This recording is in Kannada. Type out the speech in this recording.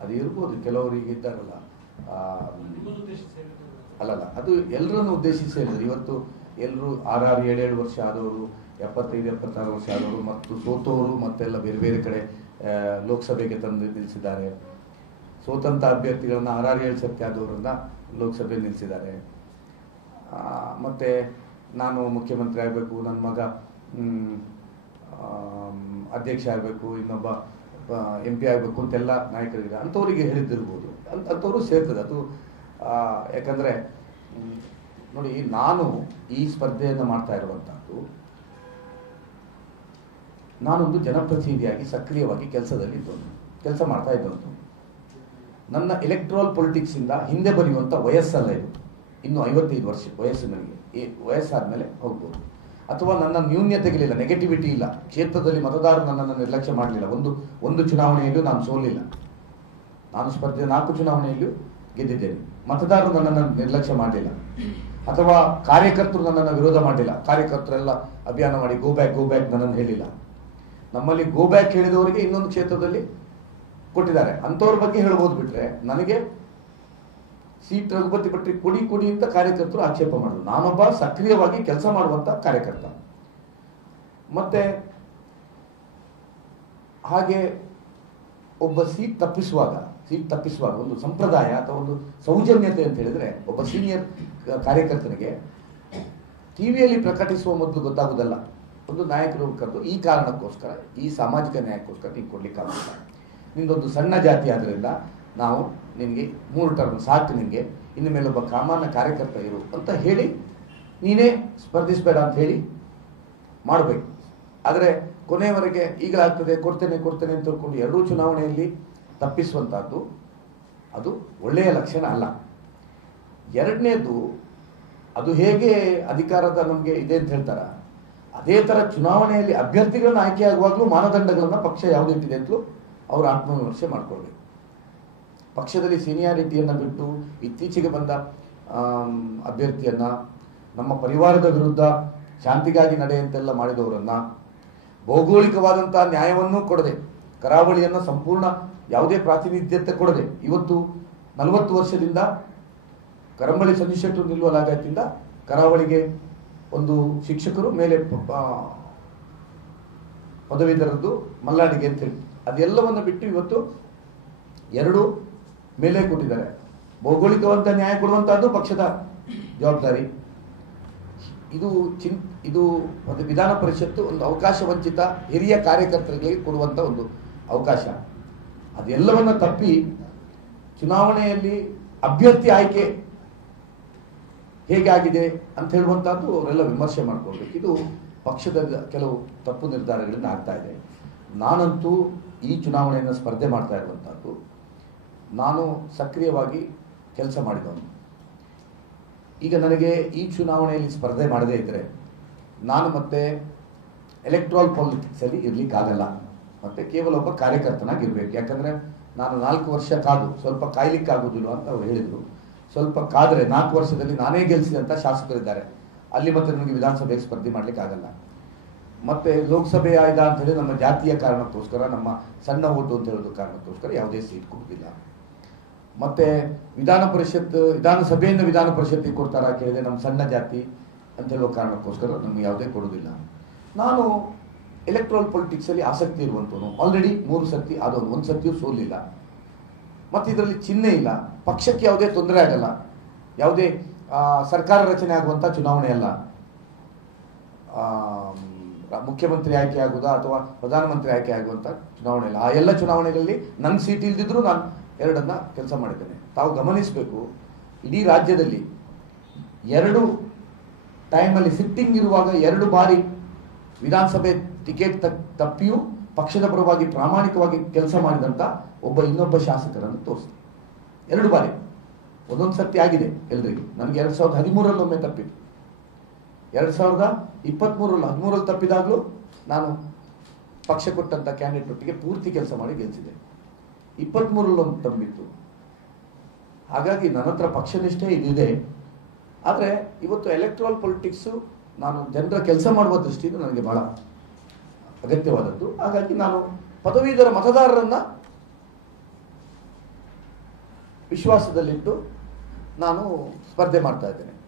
ಅದು ಇರ್ಬೋದು, ಕೆಲವರಿಗೆ ಇದ್ದಾರಲ್ಲ, ಅಲ್ಲಲ್ಲ, ಅದು ಎಲ್ಲರನ್ನು ಉದ್ದೇಶಿಸಿ ಹೇಳಿದ್ರು. ಇವತ್ತು ಎಲ್ಲರೂ 6 7 ವರ್ಷ ಆದವರು, 75 76 ವರ್ಷ ಆದವರು ಮತ್ತು ಸೋತವರು ಮತ್ತೆಲ್ಲ ಬೇರೆ ಬೇರೆ ಕಡೆ ಲೋಕಸಭೆಗೆ ತಂದು ನಿಲ್ಲಿಸಿದ್ದಾರೆ. ಸ್ವತಂತ್ರ ಅಭ್ಯರ್ಥಿಗಳನ್ನ 6 7 ಸರ್ತಿ ಆದವರನ್ನ ಲೋಕಸಭೆಯಲ್ಲಿ ನಿಲ್ಲಿಸಿದ್ದಾರೆ. ಮತ್ತು ನಾನು ಮುಖ್ಯಮಂತ್ರಿ ಆಗಬೇಕು, ನನ್ನ ಮಗ ಅಧ್ಯಕ್ಷ ಆಗಬೇಕು, ಇನ್ನೊಬ್ಬ MP ಆಗಬೇಕು ಅಂತೆಲ್ಲ ನಾಯಕರಿಗೆ ಅಂಥವರಿಗೆ ಹೇಳಿದ್ದಿರ್ಬೋದು. ಅಂಥವರು ಸೇರ್ತದೆ ಅದು. ಯಾಕಂದರೆ ನೋಡಿ, ನಾನು ಈ ಸ್ಪರ್ಧೆಯನ್ನು ಮಾಡ್ತಾ ಇರುವಂಥದ್ದು, ನಾನೊಂದು ಜನಪ್ರತಿನಿಧಿಯಾಗಿ ಸಕ್ರಿಯವಾಗಿ ಕೆಲಸ ಮಾಡ್ತಾ ಇದ್ದವನು. ನನ್ನ ಎಲೆಕ್ಟ್ರಲ್ ಪೊಲಿಟಿಕ್ಸಿಂದ ಹಿಂದೆ ಬರೆಯುವಂಥ ವಯಸ್ಸಲ್ಲ ಇದು. ಇನ್ನು 55 ವರ್ಷ ವಯಸ್ಸು ನನಗೆ. ವಯಸ್ಸಾದ ಮೇಲೆ ಹೋಗ್ಬೋದು. ಅಥವಾ ನನ್ನ ನ್ಯೂನ್ಯತೆಗಳಿಲ್ಲ, ನೆಗೆಟಿವಿಟಿ ಇಲ್ಲ. ಕ್ಷೇತ್ರದಲ್ಲಿ ಮತದಾರರು ನನ್ನನ್ನು ನಿರ್ಲಕ್ಷ್ಯ ಮಾಡಲಿಲ್ಲ. ಒಂದು ಚುನಾವಣೆಯಲ್ಲೂ ನಾನು ಸೋಲಿಲ್ಲ. ನಾನು ಸ್ಪರ್ಧೆ 4 ಚುನಾವಣೆಯಲ್ಲೂ ಗೆದ್ದಿದ್ದೇನೆ. ಮತದಾರರು ನನ್ನನ್ನು ನಿರ್ಲಕ್ಷ್ಯ ಮಾಡಲಿಲ್ಲ. ಅಥವಾ ಕಾರ್ಯಕರ್ತರು ನನ್ನನ್ನು ವಿರೋಧ ಮಾಡಲಿಲ್ಲ. ಕಾರ್ಯಕರ್ತರೆಲ್ಲ ಅಭಿಯಾನ ಮಾಡಿ ಗೋ ಬ್ಯಾಕ್ ನನ್ನನ್ನು ಹೇಳಿಲ್ಲ. ನಮ್ಮಲ್ಲಿ ಗೋ ಬ್ಯಾಕ್ ಹೇಳಿದವರಿಗೆ ಇನ್ನೊಂದು ಕ್ಷೇತ್ರದಲ್ಲಿ ಕೊಟ್ಟಿದ್ದಾರೆ. ಅಂಥವ್ರ ಬಗ್ಗೆ ಹೇಳ್ಬೋದು. ಬಿಟ್ರೆ ನನಗೆ ಸೀಟ್ ರಘುಪತಿ ಭಟ್ರಿಗೆ ಕೊಡಿ ಅಂತ ಕಾರ್ಯಕರ್ತರು ಆಕ್ಷೇಪ ಮಾಡಿದ್ರು. ನಾನೊಬ್ಬ ಸಕ್ರಿಯವಾಗಿ ಕೆಲಸ ಮಾಡುವಂತ ಕಾರ್ಯಕರ್ತ. ಮತ್ತೆ ಹಾಗೆ ಒಬ್ಬ ಸೀಟ್ ತಪ್ಪಿಸುವಾಗ ಒಂದು ಸಂಪ್ರದಾಯ ಅಥವಾ ಒಂದು ಸೌಜನ್ಯತೆ ಅಂತ ಹೇಳಿದ್ರೆ, ಒಬ್ಬ ಸೀನಿಯರ್ ಕಾರ್ಯಕರ್ತನಿಗೆ ಟಿವಿಯಲ್ಲಿ ಪ್ರಕಟಿಸುವ ಮೊದಲು ಗೊತ್ತಾಗುವುದಲ್ಲ. ಒಂದು ನಾಯಕರು ಕರೆದು ಈ ಕಾರಣಕ್ಕೋಸ್ಕರ, ಈ ಸಾಮಾಜಿಕ ನ್ಯಾಯಕ್ಕೋಸ್ಕರ ನೀವು ಕೊಡ್ಲಿಕ್ಕಾಗಲ್ಲ, ನಿಂದೊಂದು ಸಣ್ಣ ಜಾತಿ ಆದ್ರಿಂದ ನಾವು ನಿನಗೆ 3 ಟರ್ಮ್ ಸಾಕು, ನಿನಗೆ ಇನ್ನು ಮೇಲೆ ಒಬ್ಬ ಸಾಮಾನ್ಯ ಕಾರ್ಯಕರ್ತ ಇರು ಅಂತ ಹೇಳಿ ನೀನೇ ಸ್ಪರ್ಧಿಸಬೇಡ ಅಂತ ಹೇಳಿ ಮಾಡಬೇಕು. ಆದರೆ ಕೊನೆಯವರೆಗೆ ಈಗ ಆಗ್ತದೆ ಕೊಡ್ತೇನೆ ಅಂತ ತಿಳ್ಕೊಂಡು 2 ಚುನಾವಣೆಯಲ್ಲಿ ತಪ್ಪಿಸುವಂತಹದ್ದು ಅದು ಒಳ್ಳೆಯ ಲಕ್ಷಣ ಅಲ್ಲ. ಎರಡನೇದು, ಅದು ಹೇಗೆ ಅಧಿಕಾರದ ನಮಗೆ ಇದೆ ಅಂತ ಹೇಳ್ತಾರ, ಅದೇ ತರ ಚುನಾವಣೆಯಲ್ಲಿ ಅಭ್ಯರ್ಥಿಗಳನ್ನ ಆಯ್ಕೆಯಾಗುವಾಗಲೂ ಮಾನದಂಡಗಳನ್ನ ಪಕ್ಷ ಯಾವುದು ಇಟ್ಟಿದೆ ಅಂತಲೂ ಅವರು ಆತ್ಮವಿಮರ್ಶೆ ಮಾಡ್ಕೊಳ್ಬೇಕು. ಪಕ್ಷದಲ್ಲಿ ಸೀನಿಯಾರಿಟಿಯನ್ನು ಬಿಟ್ಟು ಇತ್ತೀಚೆಗೆ ಬಂದ ಅಭ್ಯರ್ಥಿಯನ್ನ, ನಮ್ಮ ಪರಿವಾರದ ವಿರುದ್ಧ ಶಾಂತಿಗಾಗಿ ನಡೆಯಂತೆಲ್ಲ ಮಾಡಿದವರನ್ನ, ಭೌಗೋಳಿಕವಾದಂತಹ ನ್ಯಾಯವನ್ನು ಕೊಡದೆ, ಕರಾವಳಿಯನ್ನು ಸಂಪೂರ್ಣ ಯಾವುದೇ ಪ್ರಾತಿನಿಧ್ಯತೆ ಕೊಡದೆ, ಇವತ್ತು 40 ವರ್ಷದಿಂದ ಕರಂಬಳಿ ಸಂಜು ನಿಲ್ಲುವ ಲಾಗಾಯತಿಂದ ಕರಾವಳಿಗೆ ಒಂದು ಶಿಕ್ಷಕರು ಮೇಲೆ ಪದವೀಧರದ್ದು ಮಲ್ಲಾಡಿಗೆ ಅಂತ ಹೇಳಿ ಅದೆಲ್ಲವನ್ನು ಬಿಟ್ಟು ಇವತ್ತು 2 ಮೇಲೆ ಕೊಟ್ಟಿದ್ದಾರೆ. ಭೌಗೋಳಿಕವಂತ ನ್ಯಾಯ ಕೊಡುವಂತಹದ್ದು ಪಕ್ಷದ ಜವಾಬ್ದಾರಿ. ಇದು ಒಂದು ವಿಧಾನ ಪರಿಷತ್ತು ಒಂದು ಅವಕಾಶ ವಂಚಿತ ಹಿರಿಯ ಕಾರ್ಯಕರ್ತರಿಗೆ ಕೊಡುವಂತ ಒಂದು ಅವಕಾಶ. ಅದೆಲ್ಲವನ್ನ ತಪ್ಪಿ ಚುನಾವಣೆಯಲ್ಲಿ ಅಭ್ಯರ್ಥಿ ಆಯ್ಕೆ ಹೇಗಾಗಿದೆ ಅಂತ ಹೇಳುವಂತಹದ್ದು ಅವರೆಲ್ಲ ವಿಮರ್ಶೆ ಮಾಡ್ಕೊಳ್ಬೇಕು. ಇದು ಪಕ್ಷದ ಕೆಲವು ತಪ್ಪು ನಿರ್ಧಾರಗಳಿಂದ ಆಗ್ತಾ ಇದೆ. ನಾನಂತೂ ಈ ಚುನಾವಣೆಯನ್ನು ಸ್ಪರ್ಧೆ ಮಾಡ್ತಾ ಇರುವಂತಹದ್ದು, ನಾನು ಸಕ್ರಿಯವಾಗಿ ಕೆಲಸ ಮಾಡಿದವನು. ಈಗ ನನಗೆ ಈ ಚುನಾವಣೆಯಲ್ಲಿ ಸ್ಪರ್ಧೆ ಮಾಡದೇ ಇದ್ದರೆ ನಾನು ಮತ್ತೆ ಎಲೆಕ್ಟ್ರಲ್ ಪಾಲಿಟಿಕ್ಸಲ್ಲಿ ಇರಲಿಕ್ಕಾಗಲ್ಲ. ಮತ್ತೆ ಕೇವಲ ಒಬ್ಬ ಕಾರ್ಯಕರ್ತನಾಗಿರ್ಬೇಕು. ಯಾಕಂದರೆ ನಾನು 4 ವರ್ಷ ಕಾದು ಸ್ವಲ್ಪ ಕಾಯ್ಲಿಕ್ಕಾಗೋದಿಲ್ಲ ಅಂತ ಅವ್ರು ಹೇಳಿದರು. ಸ್ವಲ್ಪ ಕಾದರೆ 4 ವರ್ಷದಲ್ಲಿ ನಾನೇ ಗೆಲ್ಲಿಸಿದಂಥ ಶಾಸಕರಿದ್ದಾರೆ. ಅಲ್ಲಿ ಮತ್ತೆ ನನಗೆ ವಿಧಾನಸಭೆಗೆ ಸ್ಪರ್ಧೆ ಮಾಡಲಿಕ್ಕಾಗಲ್ಲ. ಮತ್ತೆ ಲೋಕಸಭೆ ಆಯ್ದ ಅಂತ ಹೇಳಿ ನಮ್ಮ ಜಾತಿಯ ಕಾರಣಕ್ಕೋಸ್ಕರ, ನಮ್ಮ ಸಣ್ಣ ಓಟು ಅಂತ ಹೇಳೋದು ಕಾರಣಕ್ಕೋಸ್ಕರ ಯಾವುದೇ ಸೀಟ್ ಕೊಡುವುದಿಲ್ಲ. ಮತ್ತೆ ವಿಧಾನಸಭೆಯಿಂದ ವಿಧಾನ ಪರಿಷತ್ತಿಗೆ ಕೊಡ್ತಾರ ಕೇಳಿದ್ರೆ ನಮ್ಮ ಸಣ್ಣ ಜಾತಿ ಅಂತ ಹೇಳುವ ಕಾರಣಕ್ಕೋಸ್ಕರ ನಮ್ಗೆ ಯಾವುದೇ ಕೊಡುವುದಿಲ್ಲ. ನಾನು ಎಲೆಕ್ಟ್ರಲ್ ಪೊಲಿಟಿಕ್ಸಲ್ಲಿ ಆಸಕ್ತಿ ಇರುವಂಥವನು. ಆಲ್ರೆಡಿ 3 ಸರ್ತಿ ಆದವನು, 1 ಸರ್ತಿಯೂ ಸೋಲಿಲ್ಲ. ಮತ್ತು ಇದರಲ್ಲಿ ಚಿಹ್ನೆ ಇಲ್ಲ. ಪಕ್ಷಕ್ಕೆ ಯಾವುದೇ ತೊಂದರೆ ಆಗಲ್ಲ. ಯಾವುದೇ ಸರ್ಕಾರ ರಚನೆ ಆಗುವಂಥ ಚುನಾವಣೆ ಅಲ್ಲ. ಮುಖ್ಯಮಂತ್ರಿ ಆಯ್ಕೆ ಆಗುವುದಾ ಅಥವಾ ಪ್ರಧಾನಮಂತ್ರಿ ಆಯ್ಕೆ ಆಗುವಂಥ ಚುನಾವಣೆ ಇಲ್ಲ. ಆ ಎಲ್ಲ ಚುನಾವಣೆಗಳಲ್ಲಿ ನನ್ನ ಸೀಟ್ ಇಲ್ದಿದ್ರು ನಾನು 2 ಕೆಲಸ ಮಾಡಿದ್ದೇನೆ. ತಾವು ಗಮನಿಸಬೇಕು, ಇಡೀ ರಾಜ್ಯದಲ್ಲಿ 2 ಟೈಮಲ್ಲಿ ಸಿಟ್ಟಿಂಗ್ ಇರುವಾಗ 2 ಬಾರಿ ವಿಧಾನಸಭೆ ಟಿಕೆಟ್ ತಪ್ಪಿಯೂ ಪಕ್ಷದ ಪರವಾಗಿ ಪ್ರಾಮಾಣಿಕವಾಗಿ ಕೆಲಸ ಮಾಡಿದಂಥ ಇನ್ನೊಬ್ಬ ಶಾಸಕರನ್ನು ತೋರಿಸಿ 2 ಬಾರಿ. ಒಂದೊಂದು ಸರ್ತಿ ಆಗಿದೆ ಎಲ್ರಿಗೂ. ನನಗೆ 2013ರಲ್ಲಿ ಒಮ್ಮೆ ತಪ್ಪಿತ್ತು. 2023ರಲ್ಲಿ ತಪ್ಪಿದಾಗಲೂ ನಾನು ಪಕ್ಷ ಕೊಟ್ಟಂಥ ಕ್ಯಾಂಡಿಡೇಟ್ ಒಟ್ಟಿಗೆ ಪೂರ್ತಿ ಕೆಲಸ ಮಾಡಿ ಗೆಲ್ಲಿಸಿದೆ. 23ರಲ್ಲಿ ಒಂದು ತಪ್ಪಿತ್ತು. ಹಾಗಾಗಿ ನನ್ನ ಹತ್ರ ಪಕ್ಷನಿಷ್ಠೆ ಇದಿದೆ. ಆದರೆ ಇವತ್ತು ಎಲೆಕ್ಟ್ರಲ್ ಪೊಲಿಟಿಕ್ಸು ನಾನು ಜನರ ಕೆಲಸ ಮಾಡುವ ದೃಷ್ಟಿಯಿಂದ ನನಗೆ ಬಹಳ ಅಗತ್ಯವಾದದ್ದು. ಹಾಗಾಗಿ ನಾನು ಪದವೀಧರ ಮತದಾರರನ್ನ ವಿಶ್ವಾಸದಲ್ಲಿಟ್ಟು ನಾನು ಸ್ಪರ್ಧೆ ಮಾಡ್ತಾ ಇದ್ದೇನೆ.